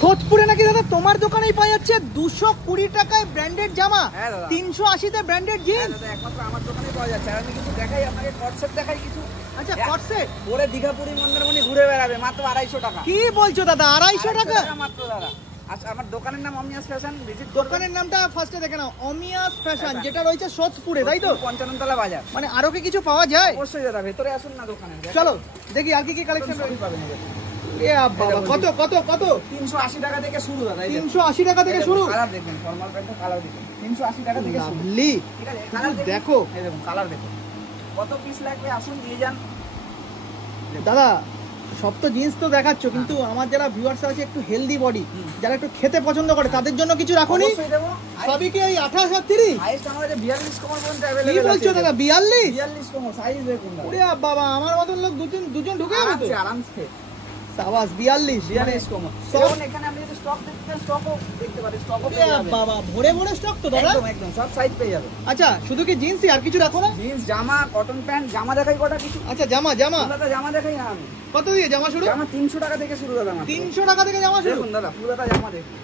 সোদপুরে নাকি দাদা তোমার দোকানেই পাওয়া যাচ্ছে 220 টাকায় ব্র্যান্ডেড জামা, 380 তে ব্র্যান্ডেড জিন্স। একমাত্র আমার দোকানেই পাওয়া যাচ্ছে। আর আমি কিছু দেখাই আপনাকে, কট সেট দেখাই কিছু। আচ্ছা কট সেট পরে দীঘা পুরী মন্দারমণি ঘুরে বেড়াবে মাত্র 250 টাকা। কি বলছো দাদা, 250 টাকা মাত্র দাদা। আচ্ছা আমার দোকানের নাম অমিয়াস ফ্যাশন, ভিজিট দোকানের নামটা ফার্স্টে দেখে নাও, অমিয়াস ফ্যাশন, যেটা রয়েছে সোদপুরে, তাই তো? 55 তলা বাজার। মানে আরো কি কিছু পাওয়া যায়? অবশ্যই দাদা, ভেতরে আসুন না দোকানে, চলো দেখি আর কি কি কালেকশন পাবেন। এ বাবা, কত কত কত? 380 টাকা থেকে শুরু দাদা। 380 টাকা থেকে শুরু। কালার দেখবেন, ফর্মাল প্যান্টের কালার দেখবেন, 380 টাকা থেকে শুরু। লাভলি, ঠিক আছে, কালার দেখো, এই দেখুন কালার দেখুন। কত পিস লাগবে আসুন দিয়ে যান। দাদা সব তো জিন্স তো দেখাচ্ছ, কিন্তু আমার যারা ভিউয়ার্স আছে একটু হেলদি বডি, যারা একটু খেতে পছন্দ করে, তাদের জন্য কিছু রাখোনি? অবশ্যই দেব। সবই কি এই 28 আর 30? হাইস্ট আমাদের 42 কমার পর্যন্ত अवेलेबल কি আছে। বলছো দাদা, 42? 42 কমার সাইজ দেখুন দাদা। ওরে বাবা, আমার মতন লোক দুজন ঢুকে যাবে তো আরামসে। সাবাস, 42 কমার। সব এখন এখানে আপনি যদি স্টক দেখতে চান, স্টকও দেখতে পারেন, স্টকও পেয়ে যাবেন। বাবা, ভরে ভরে স্টক তো দাদা। একদম একদম সব সাইজ পেয়ে যাবেন। আচ্ছা, শুধু কি জিন্সই, আর কিছু রাখো না? জিন্স, জামা, কটন প্যান্ট, জামা দেখাই কটা কিছু। আচ্ছা জামা, পুরাটা জামা দেখাই না আমি। কত দিয়ে জামা শুরু? জামা 300 টাকা থেকে শুরু দাদা। 300 টাকা থেকে জামা শুরু? দেখুন দাদা পুরাটা জামা দেখুন।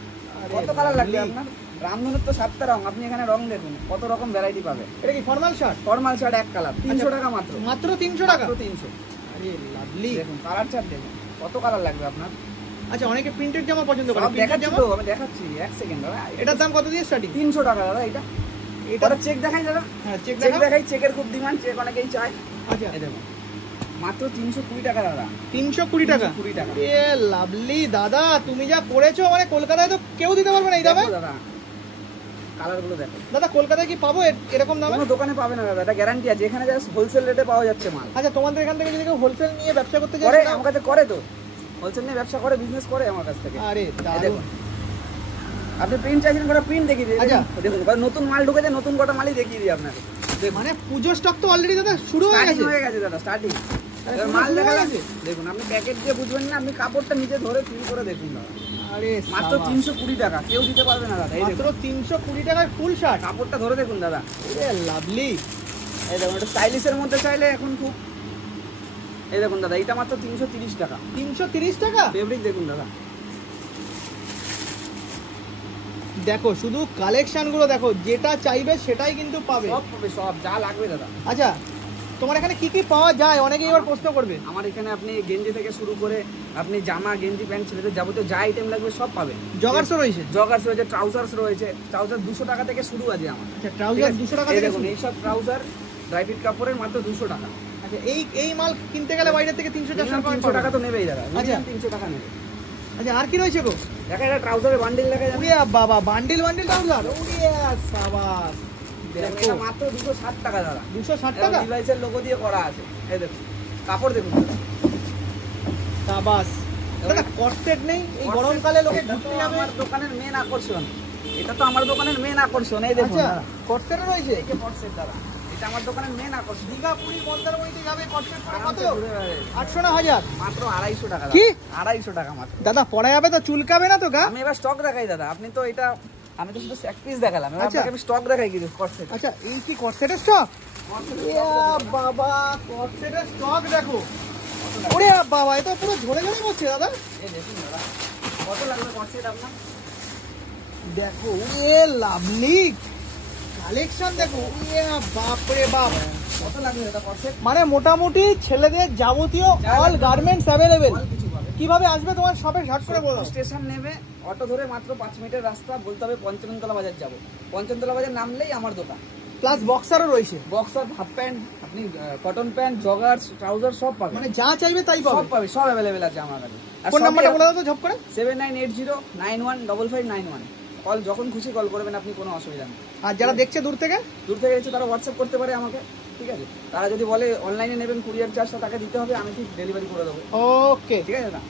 কত কালার লাগবে আপনার? রামধনুর তো 7টা রং, আপনি এখানে রং দেখুন কত রকম ভ্যারাইটি পাবে। এটা কি ফর্মাল শার্ট? ফর্মাল শার্ট এক কালার 300 টাকা মাত্র। মাত্র 300 টাকা? মাত্র 300। আরে লাভলি, দেখুন কালার চার্ট দেখুন কত কালার লাগবে আপনার। আচ্ছা, অনেকে প্রিন্টেড জামা পছন্দ করে, সব প্রিন্টেড দেখাচ্ছি জামা তো, আমি দেখাচ্ছি এক সেকেন্ড দাদা। এটার দাম কত দিয়ে স্টার্টিং? 300 টাকা দাদা। এটা এটা চেক দেখাই দাদা। হ্যাঁ চেক চেক দেখাই, চেকের খুব ডিমান্ড, চেক অনেকেই চায়। আচ্ছা এই দেখুন মাত্র 320 টাকা দাদা। 320 টাকা? 320 টাকা। এ লাভলি দাদা, তুমি যা করেছো, মানে কলকাতায় তো কেউ দিতে পারবে না এই দামে। দাদা কালারগুলো দেখো দাদা, কলকাতায় কি পাবো এরকম দামে? কোনো দোকানে পাবে না দাদা, এটা গ্যারান্টি আছে। এখানে জাস্ট হোলসেল রেটে পাওয়া যাচ্ছে মাল। আচ্ছা, তোমাদের এখান থেকে যদি কেউ হোলসেল নিয়ে ব্যবসা করতে করে চায়? আমার কাছে করে তো, হোলসেল নিয়ে ব্যবসা করে, বিজনেস করে আমার কাছ থেকে। আরে এই দেখুন আপনি প্রিন্ট চাইছেন, কটা প্রিন্ট দেখিয়ে দিই। আচ্ছা দেখুন নতুন মাল ঢুকেছে, নতুন কটা মালই দেখিয়ে দিই আপনাকে। মানে পুজো স্টক তো অলরেডি দাদা শুরু হয়ে গেছে? হয়ে গেছে দাদা, স্টার্টিং। মাল দেখা গেছে দেখুন, আপনি প্যাকেট দিয়ে বুঝবেন না, আপনি কাপড়টা নিচে ধরে ফিল করে দেখুন দাদা। আরে মাত্র 320 টাকা, কেউ দিতে পারবে না দাদা। এই মাত্র 320 টাকায় ফুল শার্ট, কাপড়টা ধরে দেখুন দাদা। A lovely. এই দেখুন এটা স্টাইলিশের মধ্যে চাইলে এখন খুব, এই দেখুন দাদা এটা মাত্র 330 টাকা। 330 টাকা? ফেব্রিক দেখুন দাদা। দেখো শুধু কালেকশন গুলো দেখো, যেটা চাইবে সেটাই কিন্তু পাবে। সব পাবে, সব যা লাগবে দাদা। আচ্ছা, তোমার এখানে কি কি পাওয়া যায়? অনেকেই এবার প্রশ্ন করবে। আমার এখানে আপনি গেঞ্জি থেকে শুরু করে আপনি জামা, গেঞ্জি, প্যান্ট, ছেলেদের যাবতীয় যা আইটেম লাগবে সব পাবেন। জগার্সও রয়েছে? জগার্স রয়েছে, ট্রাউজার্স রয়েছে। ট্রাউজার 200 টাকা থেকে শুরু আছে আমার। আচ্ছা, ট্রাউজার 200 টাকা থেকে দেখুন এই সব ট্রাউজার ড্রাই ফিট কাপড়ের মাত্র 200 টাকা। আচ্ছা, এই মাল কিনতে গেলে বাইরে থেকে 300 টাকা তো নেবেই দাদা। আচ্ছা 300 টাকা নেবে। আচ্ছা, আর কি রয়েছে গো? দেখা এটা ট্রাউজারের বান্ডিল দেখা যাবে। ওরে বাবা, বান্ডিল ট্রাউজার, ওরে সাবাস। দেখো এটা মাত্র 260 টাকা দাদা। 260 টাকা? ডিভাইসের লোগো দিয়ে করা আছে। এই দেখুন কাপড় দেখুন দাদা। সাবাস দাদা, কর্সেট নেই এই গরমকালে লোকে ঘুরতে যাবে? আমার দোকানের মেন আকর্ষণ, এটা তো আমার দোকানের মেন আকর্ষণ। এই দেখুন আচ্ছা, কর্সেট রয়েছে? এই যে কর্সেট দাদা, এটা আমার দোকানের মেন আকর্ষণ। দীঘা পুরী মন্দারমণিতে যাবে কর্সেট পরে কত? আরামসে ঘুরে বেড়াবে। 800 না 1000? মাত্র 250 টাকা। কি? 250 টাকা মাত্র। দাদা পরে যাবে তো চুলকাবে না তো গা? আমি এবার স্টক দেখাই দাদা। আপনি তো এটা, আমি তো শুধু এক পিস দেখালাম, এবার আচ্ছা। আপনাকে আমি স্টক দেখাই কিছু কর্সেট। আচ্ছা, এই কি কর্সেটের স্টক? বাবা, কর্সেটের স্টক দেখো। ওরে বাবা, এটা পুরো ঝরে ঝরে পড়ছে দাদা। এই দেখুন দাদা কত লাগবে কর্সেট আপনার। দেখো এ লাভলি কালেকশন, দেখো এ বাপ রে বাপ। কত লাগবে দাদা কর্সেট? মানে মোটামুটি ছেলেদের যাবতীয় অল গার্মেন্টস অ্যাভেলেবেল। কিভাবে আসবে তোমার শপে ঝট করে বলো? স্টেশন নেবে, অটো ধরে মাত্র 5 মিনিটের রাস্তা, বলতে হবে পঞ্চমতলা বাজার যাব। পঞ্চমতলা বাজার নামলেই আমার দোকান। প্লাস বক্সারও রয়েছে? বক্সার, হাফ প্যান্ট, আপনি কটন প্যান্ট, জগার্স, ট্রাউজার সব পাবেন। মানে যা চাইবে তাই পাবে? সব পাবে, সব অ্যাভেলেবেল আছে আমার কাছে। ফোন নাম্বারটা বলে দাও তো ঝপ করে। 7980915591। কল যখন খুশি কল করবেন আপনি, কোনো অসুবিধা নেই। আর যারা দেখছে দূর থেকে দেখছে তারা হোয়াটসঅ্যাপ করতে পারে আমাকে, ঠিক আছে? তারা যদি বলে অনলাইনে নেবেন কুরিয়ার চার্জটা তাকে দিতে হবে, আমি ঠিক ডেলিভারি করে দেবো। ওকে, ঠিক আছে দাদা।